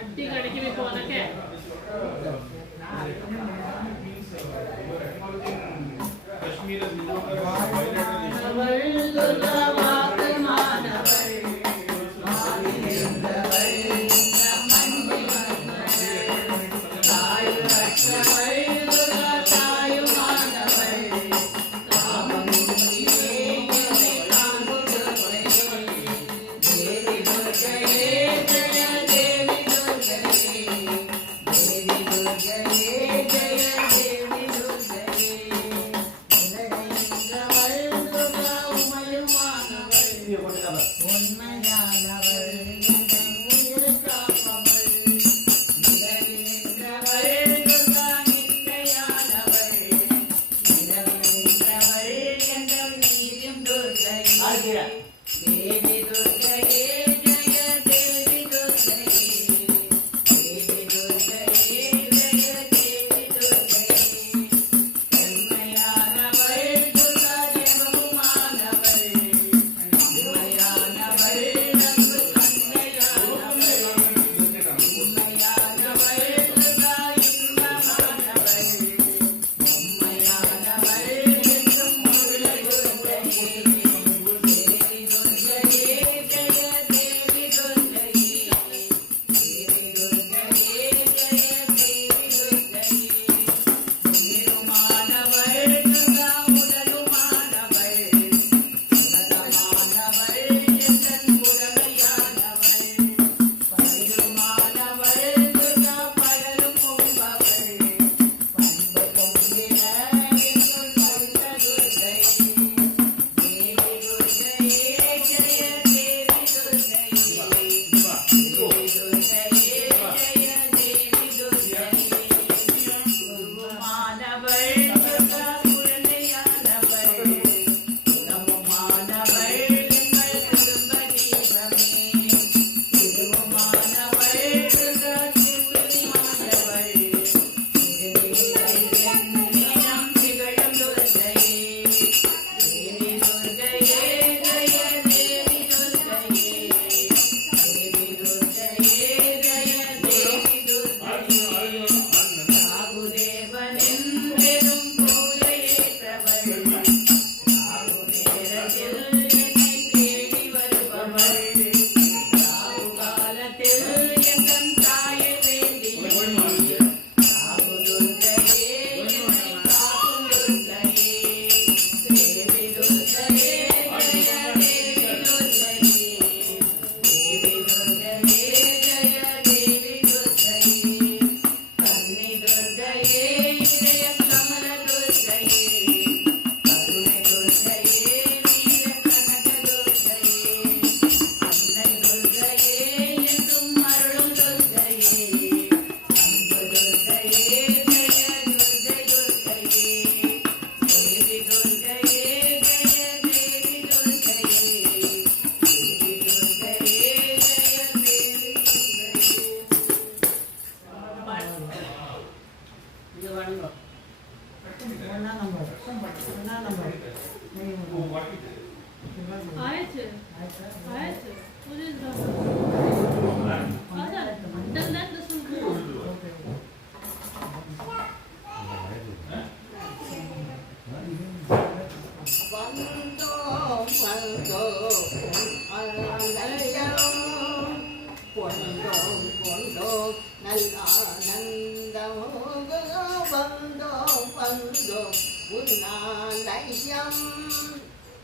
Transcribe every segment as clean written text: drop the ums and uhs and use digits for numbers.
அட்டி கடைக்கு போனக்கே ஆயிடுச்சு ஆயிடுச்சு புரியுதா அதான் இந்த சொல்லுங்க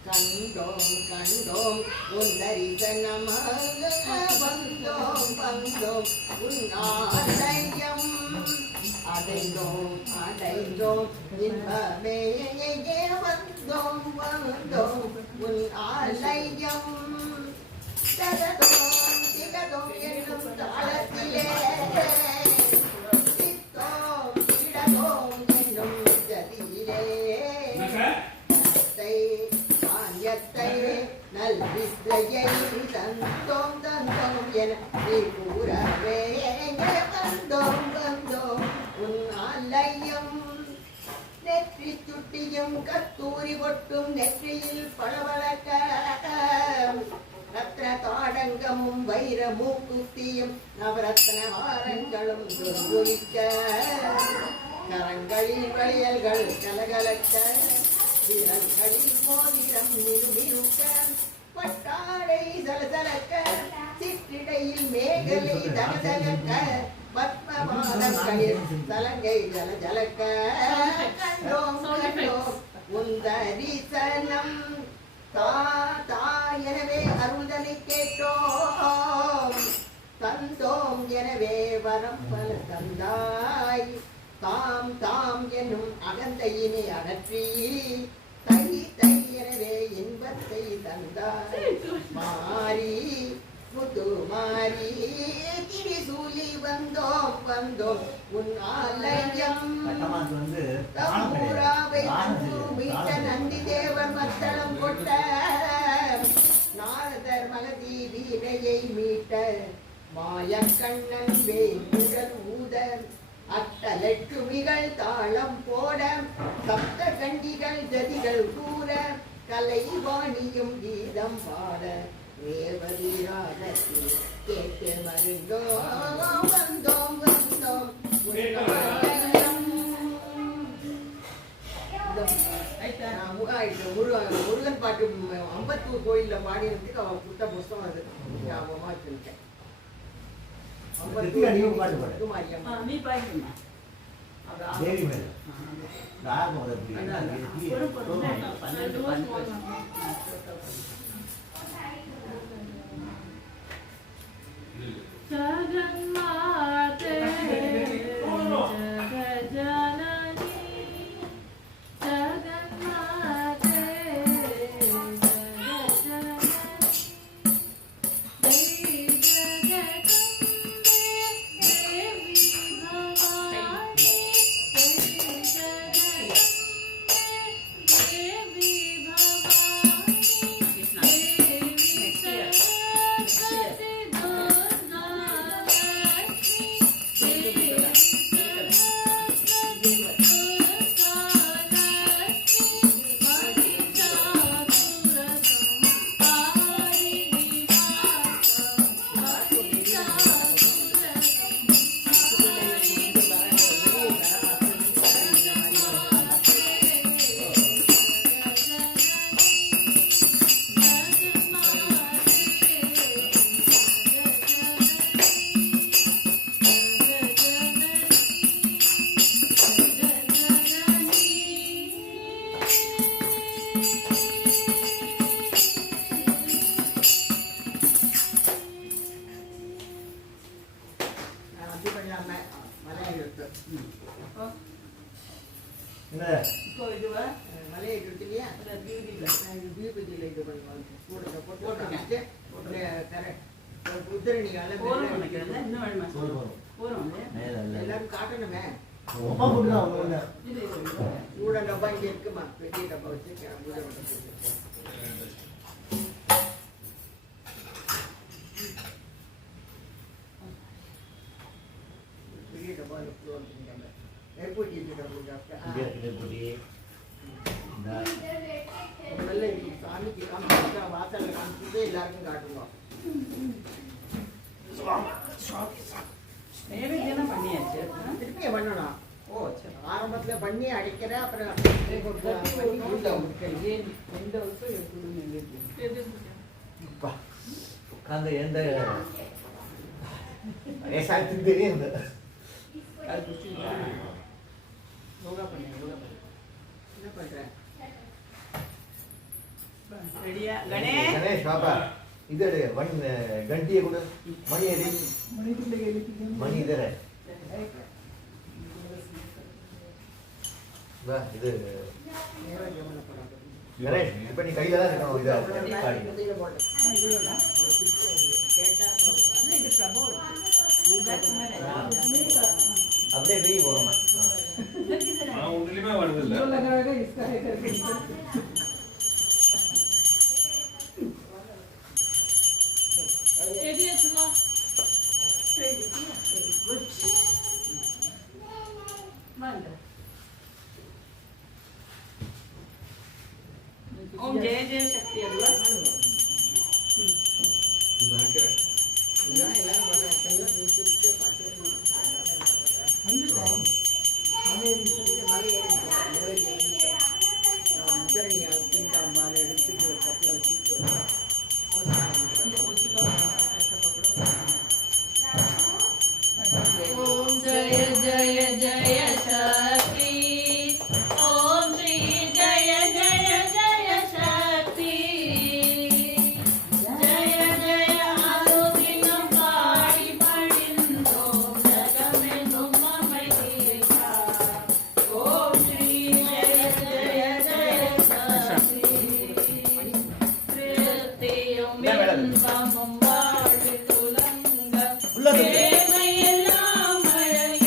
கண்டோம் கண்டோம் உன் தரிசனமாக வந்தோம் வந்தோம் உன் ஆலயம் அடைந்தோம் அடைந்தோம் இன்பமே வந்தோம் வந்தோம் உன் ஆலயம் தகதோம் திகதோம் என்னும் தாளத்திலே சித்தோம் இடதோம் என்னும் ஜதியிலே நல்வித்தையை தந்தோம் தந்தோம் என நீ கூறவே வந்தோம் வந்தோம் உன் ஆலயம் நெற்றி சுட்டியும் கத்தூரி ஒட்டும் நெற்றியில் பளபளக்க ரத்ன தாடங்கமும் வைர மூக்குத்தியும் நவரத்ன ஆரங்களும் ஒலிக்க கரங்களில் வளையல்கள் கலகலக்க விரல்களில் மோதிரம் மிருமிருக்க பட்டாடை சலசலக்க சிற்றிடையில் மேகலை தகதகக்க பத்மபாதங்களில் சலங்கை ஜலஜலக்க கண்டோம் கண்டோம் உன் தரிசனம் எனவே அருள்தனை கேட்டோம் தந்தோம் எனவே வரம் பல தந்தாய் தாம் தாம் என்னும் அகந்தையினை அகற்றி தை தை எனவே இன்பத்தை தந்தாய் மாறி முத்து மாறி திரிசூலி வந்தோம் வந்தோம் உன் ஆலயம் தம்பூராவை மீட்ட நந்தி தேவர் மத்தளம் கொட்ட நாரதர் மகதி வீணையை மீட்ட மாயக்கண்ணன் வேங்குழல் ஊத அட்டலட்சுமிகள் தாளம் போட சப்த கண்டிகள் ஜதிகள் கூற கலைவாணியும் கீதம் பாட ரேவதி ராகத்தில் கேட்டு மருந்தோம் வந்தோம் வந்தோம் முருகன் பாட்டு அம்பத்தூர் கோயில்ல பாடினதுக்கு அவன் புத்த புஸ்தகம் அது ஞாபகமா வச்சிருக்கேன். जगन्माते जगज्जननी जगन्माते जगज्जननी देवी भवानी देवी எல்லாரும் காட்டணுமே கூட டப்பா இங்க இருக்குமா பெரிய டப்பா வச்சிருக்கேன் பெரிய டப்பா எப்படி சாமிக்கு வாசல்ல காமிச்சிட்டு எல்லாருக்கும் காட்டுவோம். நைவேத்தியம் பண்ணியாச்சு. திருப்பி பண்ணணும். ஓ சரி. ஆரம்பத்துல பண்ணி அடிக்கிற அப்புறம் எந்த வருஷம் எப்படி நைவேத்தியம் உட்காந்து எந்த ரேசாயத்துக்கு தெரியும் யோகா பண்ணேன். என்ன பண்றேன்? ரெடியா கணேஷ்? கணேஷ் பாப்பா இது கண்டியை கூட மணி எடு மணி இதர இது கணேஷ் இப்ப நீ கையில தான் இருக்கணும். இதா இதில போட்டு. கேட்டா இது பிரபு அப்படியே வெளியே போகணுமா? ஒன்றுலையுமே வருது இல்லை. ஓம் ஜெய ஜெய சக்தி அதுவா இதான் எல்லாரும் பண்றாங்க. முடிச்சிட்டு பார்த்து முத்தரணியா திங்காம்பால் எடுத்துட்டு கட்டில் வச்சுட்டு ஓம் ஜய ஜய ஜய சக்தி ஓம் ஸ்ரீ ஜய ஜய ஜய சக்தி ஜய ஜய அருவினம் பாடி பணிந்தோம் ஜகமெங்கும் அமைதியா ஓம் ஸ்ரீ ஜய ஜய ஜய சக்தி திருப்தியும் இன்பமும் வாழ்வில் துலங்க தேவையெல்லாம் அழக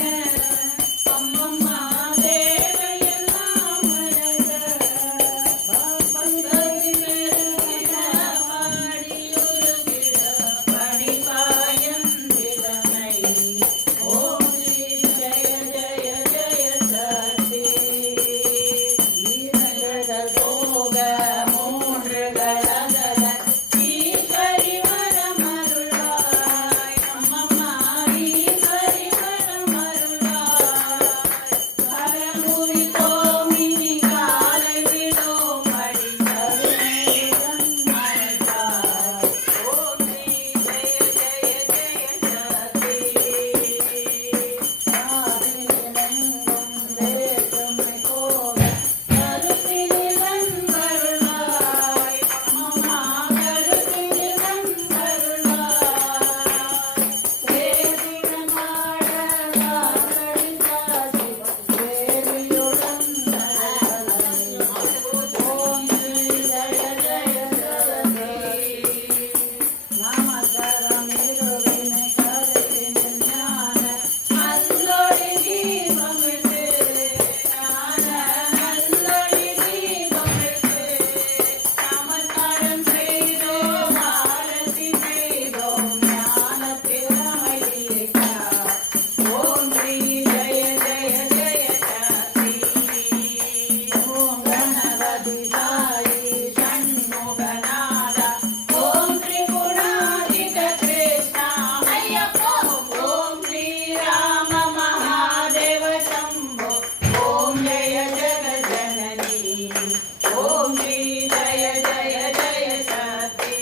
அம்மம்மா தேவையெல்லாம் அழக பக்தி பெருகிட பாடியுருகிட பணிபாயம் திறனை ஓம் ஸ்ரீ ஜய ஜய ஜய சக்தி வீரர்கள் போக மூன்றுகள் அகல ஈஸ்வரி வரமருளாய் அம்மம்மா ஈஸ்வரி வரமருளாய் கரமுறி தோமினி காலை விடும் படி கருணையுடன் மறைத்தாய் ஓம் ஸ்ரீ ஜய ஜய ஜய சக்தி ஆதியிலெங்கும் வேற்றுமை போக கருத்தினில் வந்தருளாய் அம்மம்மா கருத்தினில் வந்தருளாய் வேதினம் ஆடலாரின் காசி வேதியுடன் நரவலை ஓம் ஸ்ரீ ஜய ஜய சக்தி நமஸ்காரம் இருவினை கருத்தினில் ஞான நல்லொளி தீபமிட்டு ஞான நல்லொளி தீபமிட்டு நமஸ்காரம் செய்தோம் ஆரத்தி செய்தோம் ஞானத்தில் அமைதியா ஓம் ஸ்ரீ ஜய ஜய ஜய சக்தி ஓம் கணபதி சாயி ஷண்முகநாதா ஓம் திரிகுணாதிக கிருஷ்ணா ஐயப்போ ஓம் ஸ்ரீ ராம மகாதேவ சம்போ ஓம் ஜய ஜகஜனனி ஓம் ஸ்ரீ ஜய ஜய ஜய சக்தி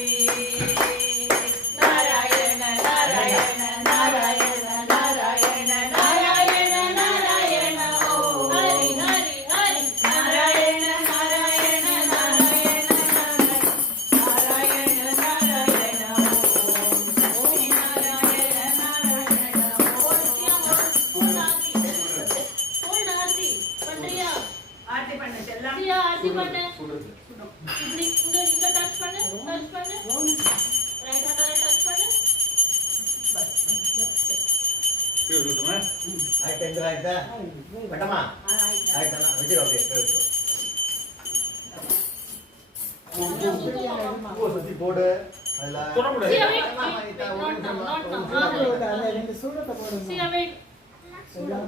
நாராயண நாராயண நாராயண நாராயண நாராயண நாராயண ஓம் ஹரி ஹரி ஹரி நாராயண நாராயண நாராயண நாராயண நாராயண ஓம் ஓம் நாராயண நாராயண ஓம் பண்றியா ஆர்த்தி பண்ண செல்லாம் சரியா ஆர்த்தி பண்ணு இப்படி இங்க டச் பண்ணு ரைட் ஹேண்ட்ல டச் பண்ணு கீழே விட்டுட்டுமா? ஆயிட்டா இந்த ஆயிட்டா கட்டமா ஆயிட்டா வச்சிடும் அப்படியே வச்சிடும் பூவை சுத்தி போடு அதுல தொடக்கூடாது. See, wait, ரெண்டு சூடத்தை போடுங்க. see, wait.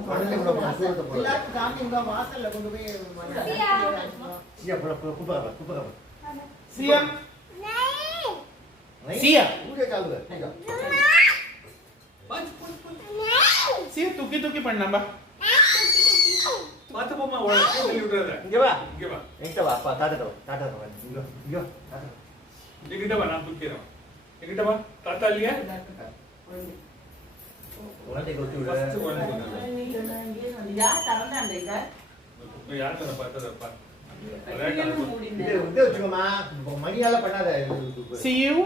உடனே கூட போடு, சூரத்தை போடு. எல்லாருக்கும் காமிங்க வாசல்ல கொண்டு போய் ஐயா, குப்பை குப்பை சிஎம் सिया उद्या चालू कर सी तुकी तुकी पडणार बा பார்த்து போமா சொல்லி விட்டுறத இங்க வா இங்க வா என்கிட்ட வா அப்பா தாத்தா இங்க இங்க என்கிட்ட வா நான் தூக்கிறேன் என்கிட்ட வா தாத்தா இல்லையா குழந்தை கொடுத்து விட ஃபர்ஸ்ட் குழந்தை யார் தரந்தாண்ட இங்க யாருக்கு அதை பார்த்ததப்பா இது வச்சுக்கோமா மணியால பண்ணாத सी यू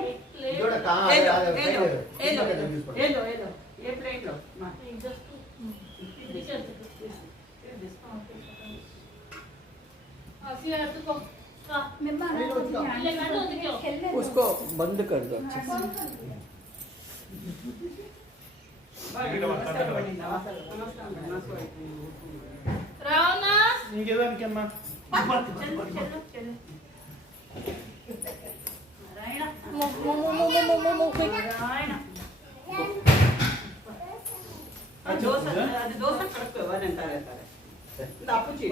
இதோட கா ఏదో ఏ ప్లేట్ లో మా उसको बंद कर दो రావనా ఇంకేదానికి అమ్మా అది దోశ కడుపు ఎవరంటారు இந்த அப்புச்சி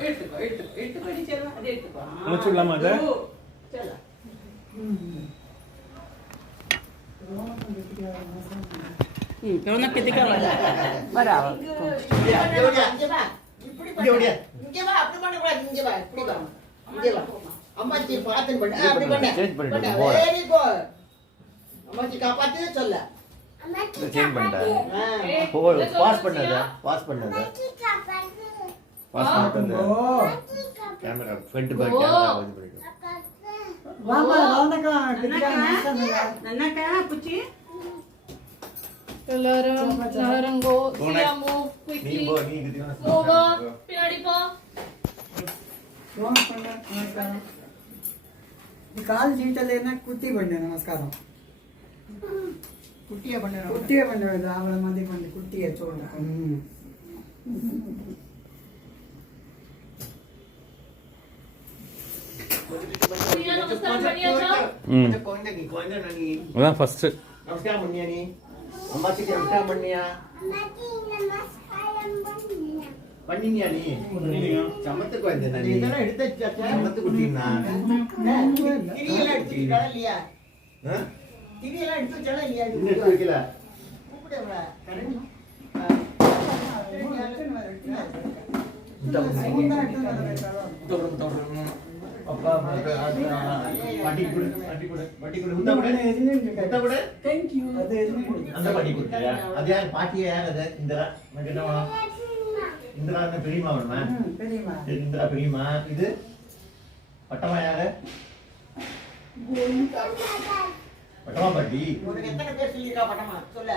எடுத்துக்கோ எடுத்துக்கோ செல்வா அது எடுத்துக்கோ முடிச்சுடலாமா அதை? செல்ல ரோனக் கிட்டக்க வரா இங்க வா அப்படி பண்ண கூடாது இங்க வா இப்படி வா இங்க வா அம்மாச்சி பாத்து பண்ணு அப்படி பண்ணு வெரி குட் அம்மாச்சி காப்பாத்து சொல்ல சேஞ்ச் பண்ணிட்டேன் பாஸ் பண்ணாத கேமரா ஃப்ரண்ட் பேக் கேமரா வந்து பண்ணிட்டு வாமா ரௌனக கிட்டியா நன்னக்க Buchi Larang go. Siya move நீ quickly. போ நீ கிட்டியா Move up. Pinadi po. Phone பண்ண నమస్కారం ఈ కాల్ జీటలేనా కుట్టి బండి నమస్కారం குட்டியா பண்ணு కుట్టియే బండి రావల మంది బండి కుట్టియే చూడ Siya namaskaram paniya siya. குழந்தை நீ அதான் ஃபர்ஸ்ட் நமஸ்காரம் பண்ணியா நீ அம்மாச்சிக்கு நமஸ்காரம் பண்ணியா பண்ணியா நீ சமத்து குழந்தை நீ இதெல்லாம் எடுத்து வச்சாச்சா சமத்து குட்டினா திரியெல்லாம் எடுத்துக்கிட்டா இல்லையா திரியெல்லாம் எடுத்து வச்சாலா இல்லையா இன்னும் எடுத்து வைக்கல கூப்பிடு அவளை கரண்டி அப்பா பாட்டி கொடு பாட்டி கொடு முட்டை கொடு थैंक यू அது அந்த பாட்டி கொடுத்தியா அது யார் பாட்டியா யார் அது இந்திரா எனக்கு என்ன வேணும் இந்திரா என்ன பெரியமா வேணுமா தெரியுமா இந்திரா பெரியமா இது பட்டமா யாரு பட்டமா பாட்டி உனக்கு எத்தனை பேர் சொல்லிருக்கா பட்டமா சொல்ல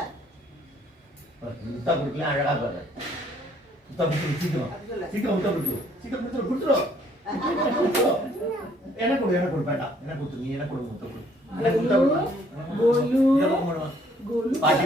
முட்டா கொடுக்கல அழகா பாரு முட்டா கொடுத்து சீக்கிரம் சீக்கிரம் முட்டா கொடுத்து சீக்கிரம் கொடுத்துரும் எனக்கு கொடு வேண்டாம் எனக்கு கொடுத்து நீ எனக்கு கொடு முட்டை கொடு எனக்கு முட்டை கொடு கோலு பாட்டி